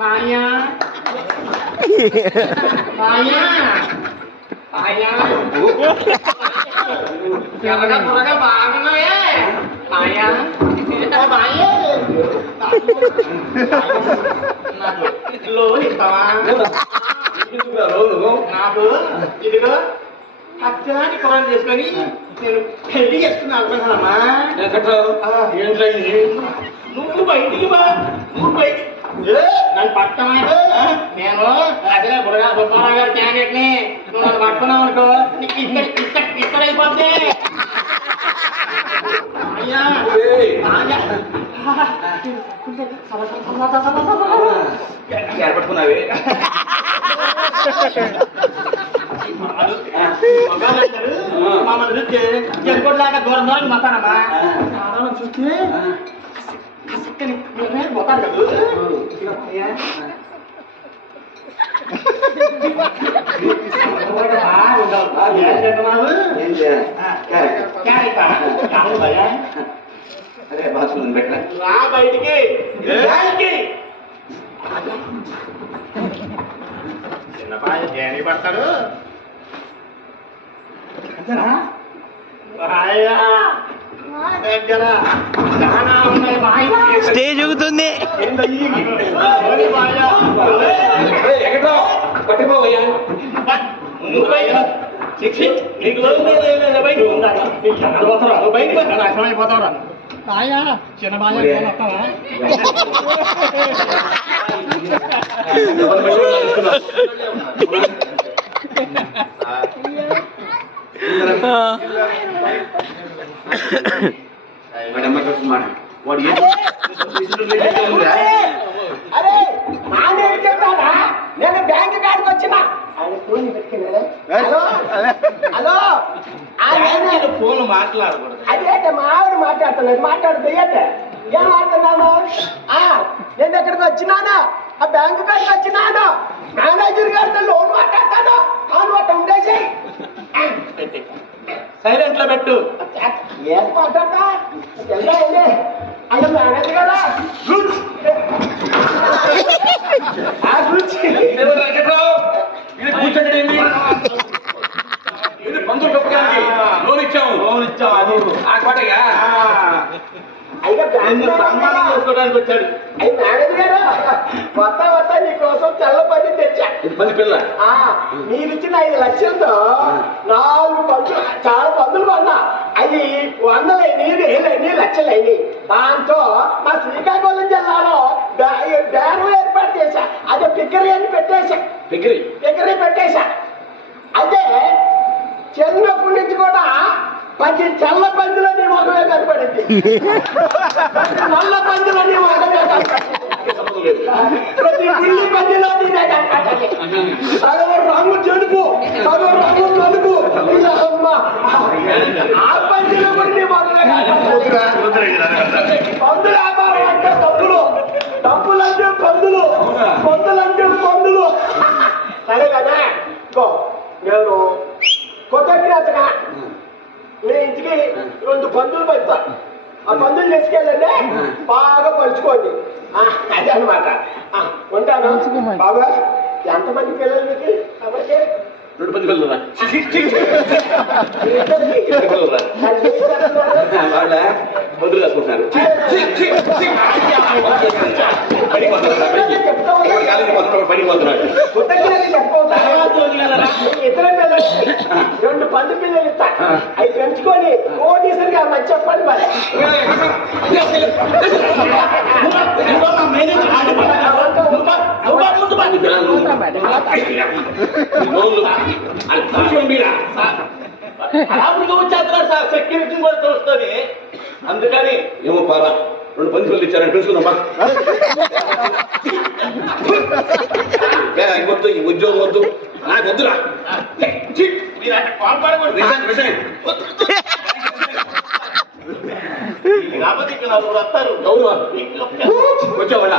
మాయా మాయా మాయా ఎర్రగా బుర్రగా బాగున్నాయే మాయా మాయే లోన్ ఇస్తావా నాకు ఇదిగో అచ్చని పొలం చేసుకొని నేను పెళ్లి చేస్తున్నాను అనుకుంటున్నామా నువ్వు బయటికి బా నువ్వు బయటికి నన్ను పట్టమా నేను అదే బుర్రగా సుబ్బారావు గారి క్యాండిడేట్ ని నువ్వు నన్ను పట్టుకున్నావు అనుకో ఇక్కడ అయిపోద్ది అయ్యా పట్టుకున్నావే మమ్మల్ని చూస్తే ఎరుకోట్లాగా దూరం దూరం మాట్లాడమ్మా చూస్తే పోతాడు కదా అరే బాత్రూమ్ పెట్ట రా బయటికి చిన్నపాయ దేనికి పడతాడు స్టేజ్ ఊగుతుంది. పట్టిపోవయ్యా అయిపోతావురా చిన్న బాగా వాడు అరే నానేం చెప్తానా నేను బ్యాంక్ కాడికి వచ్చిన హలో ఫోన్ మాట్లాడకూడదు. అదే మా ఆవిడ మాట్లాడుతున్నాడు మాట్లాడుతూ ఏం మాట్లాడుతున్నాను నేను ఎక్కడికి వచ్చినాను ఆ బ్యాంకు కాడికి వచ్చినాను మేనేజర్ గారితో లోన్ మాట్లాడతాను అవును అట్లా ఉండేసి సైలెంట్ లో పెట్టు. ఏం మాట్లాడతా అయ్యా మేనేజర్ కదా కూర్చోండి పంతులు పెట్టుకోవడానికి లోన్ ఇచ్చాము అది ఆ కోటగా సన్మానం చేసుకోవడానికి వచ్చాడు. అయ్యి మేనేజర్ గారు వస్తా నీకోసం తెల్ల పని తెచ్చా. పని పిల్ల మీరు ఇచ్చిన 5 లక్షలతో 4 పందులు చాలా పందులు కొన్నా. అవి 100 లక్షలైనవి. దాంతో మా శ్రీకాకుళం జిల్లాలో బ్యారు ఏర్పాటు చేశా. అదే పిక్కరి అని పెట్టేశా. పిక్కరి పెట్టేశా. అదే చిన్నప్పటి నుంచి కూడా ప్రతి తెల్ల పందులని మొగమే కనపడింది, నల్ల పందులని మొగమే కనపడింది, ప్రతి పిల్లి పందులని కనపడింది. సగం రంగు చెడుపు సగం రంగు నలుగు ఆ పందుల గురించి మొగమే కనపడింది. పందుల వ్యాపారం అంటే డబ్బులంటే పందులు, పందులంటే పందులు. సరే కదా నేను కొత్తగా మీ ఇంటికి 2 పందులు పెడతా. ఆ పందులు తీసుకెళ్ళండి, బాగా పంచుకోండి. అదే అనమాట. ఉంటాను బాబా. ఎంతమంది పిల్లలు మీకు? కాబట్టి 2 మంది పిల్లలు వదులు వేసుకుంటున్నారు. ఇతర పిల్లలు 2 పంది పిల్లలు ఇస్తా. అవి పెంచుకొని కోటీసరిగా మంచి చెప్పండి మరి. వచ్చేస్తున్నారు సార్, సెక్యూరిటీ కూడా చూస్తుంది. అందుకని ఏమో పారా 2 పంది పిల్లలు ఇచ్చారని తెలుసుకుందామా. వద్దు ఈ ఉద్యోగం వద్దు, నాకు వద్దురా. వస్తారు వచ్చేవాళ్ళ